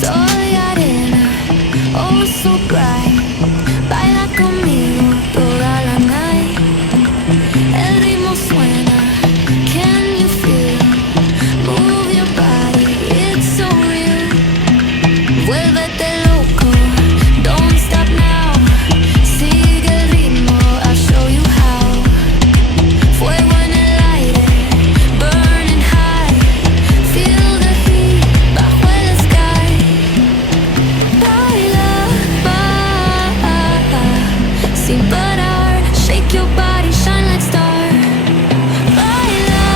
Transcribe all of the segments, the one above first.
Soy arena, oh so bright. Baila conmigo toda la night. El ritmo suena, can you feel? Move your body, it's so real. Vuélvete loco, don't stop now. Sigue el ritmo, I'll show you how. Fuego en el aire, burning high. Feel the heat bajo el sky. Baila, sin parar. Shake your body, shine like star. Baila,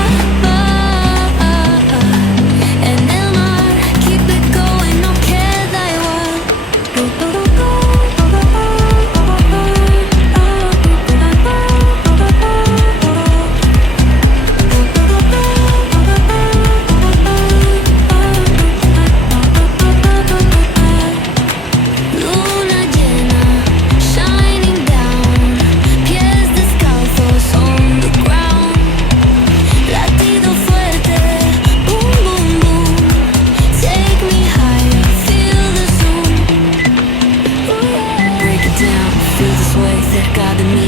en el mar. Keep it going, no queda igual. Luna llena, shining down. Pies descalzos on the ground. Latido fuerte, boom, boom, boom. Take me higher, feel the zoom. Break it down, feel this way cerca de mí.